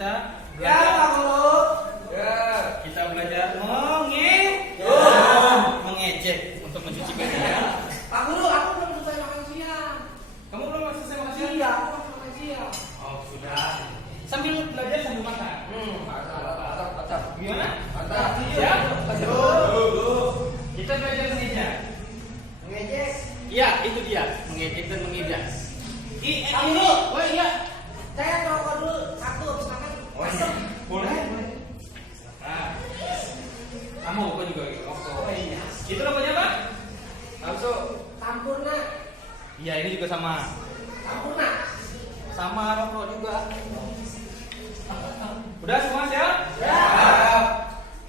kita Ya, Pak Guru. Ya, kita belajar mengejek untuk mencuci piring ya. Pak Guru, aku belum selesai makan siang. Kamu belum selesai makan siang? Iya, aku masih makan siang. Oh, sudah. Sambil belajar sambil makan. Mantap. Gimana? Mantap. Siap? Kita belajar mengejek. Mengejek. Iya, itu dia, mengejek dan mengejek. Pak Guru. Oh iya. Saya rokok dulu satu habis makan. Oh iya. Boleh. Nah, kamu rokok juga gitu. Oh iya. Itu rokoknya apa? Langsung. Sampurna. Iya, ini juga sama. Sampurna. Sama rokok juga. Udah semua siap? Ya.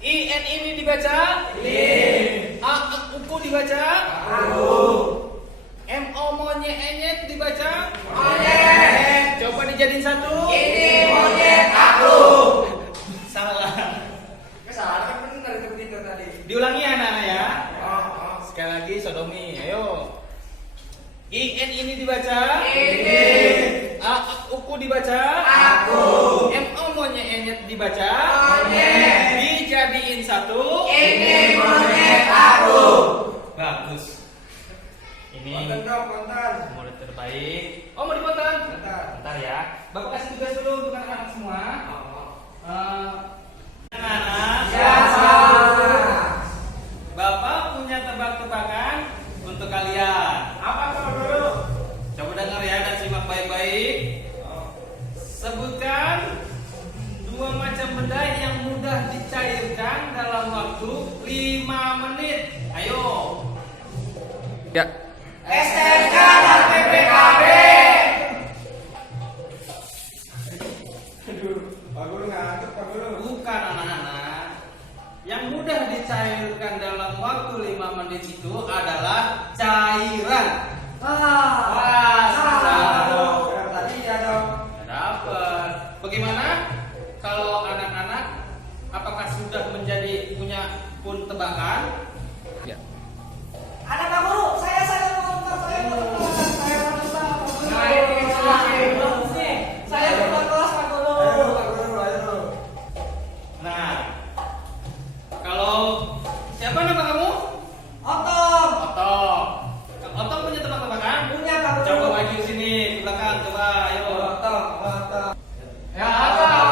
IN ini dibaca? A uku dibaca? Aku. MO monyet enyet dibaca? Monyet. Coba dijadiin satu. Ini monyet aku. Salah. Kesalahan kan benar itu begitu tadi. Diulangi ya anak-anak ya. Oh. Sekali lagi sodomi, ayo. IN ini dibaca? Ini. A uku dibaca? Aku. MO monyet enyet dibaca? Monyet. Dijadiin satu. Ini monyet aku. Bagus. Ini Konten. murid terbaik. Oh, mau dipotong? Bentar ya. Bapak kasih tugas dulu untuk anak-anak semua. Anak-anak. Ya. Bapak punya tebak-tebakan untuk kalian. Apa Pak Guru? Coba dengar ya dan simak baik-baik. Sebutkan dua macam benda yang mudah dicairkan dalam waktu 5 menit. Ayo. Ya. STNK dan PPKB. Aduh, Pak Guru ngantuk Pak Guru. Bukan anak-anak. Yang mudah dicairkan dalam waktu 5 menit itu adalah cairan. Wah, salah. Tadi ya dong. Dapat. Bagaimana kalau anak-anak apakah sudah menjadi punya pun tebakan? Ya. Ada Pak Guru, saya mau nonton, saya mau nonton, Pak Guru. Nah, ini Bagus nih. Saya mau nonton kelas Pak Guru. Ayo. Nah, kalau siapa nama kamu? Otong. Otong. Otong punya tebak-tebakan? Punya Pak Guru. Coba maju sini ke belakang, coba, ayo. Otong. Ya, Otong.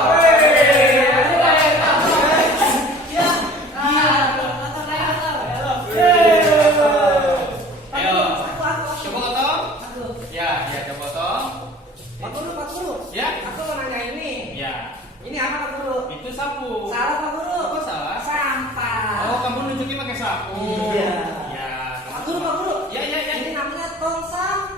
Ayo. Coba Otong. Ya, coba Otong. Pak Guru. Ya. Aku mau nanya ini. Ya. Ini apa Pak Guru? Itu sapu. Salah Pak Guru. Kok salah? Sampah. Oh, kamu nunjukin pakai sapu. Iya. Ya. Pak Guru. Ya. Ini namanya tong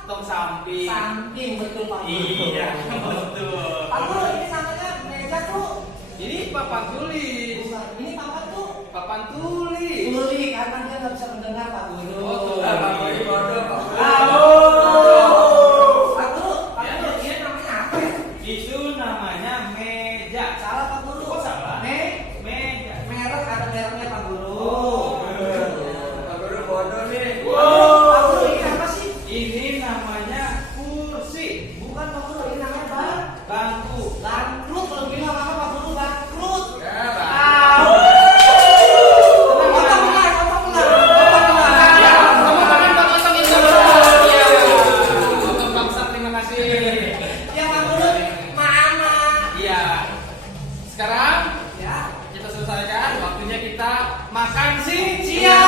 Tong samping. samping, betul Pak Guru. Iya, betul. Pak Guru, ini namanya meja tuh. Ini papan tulis. Bukan, ini papan tuh. Papan tulis. Tuli, karena dia nggak bisa mendengar Pak Guru. Oh, tuh. Pak Guru bodoh, Pak Guru. Pak Guru, ini namanya apa ya? Itu namanya meja. Salah Pak Guru. Kok salah? Meja. Merek ada mereknya Pak Guru. Pak Guru bodoh nih. Pak Guru, ini apa sih? Ini namanya kursi. Bukan Pak Guru, ini namanya Bangku. bangkrut. Kalau bilang apa Pak Guru bangkrut. Ya, Otong benar. Ya, kamu paling Otong itu. Ya. Otong bangsa, terima kasih. Ya Pak Guru, mana? Iya. Sekarang Ya. kita selesaikan. Waktunya kita makan siang. Siang.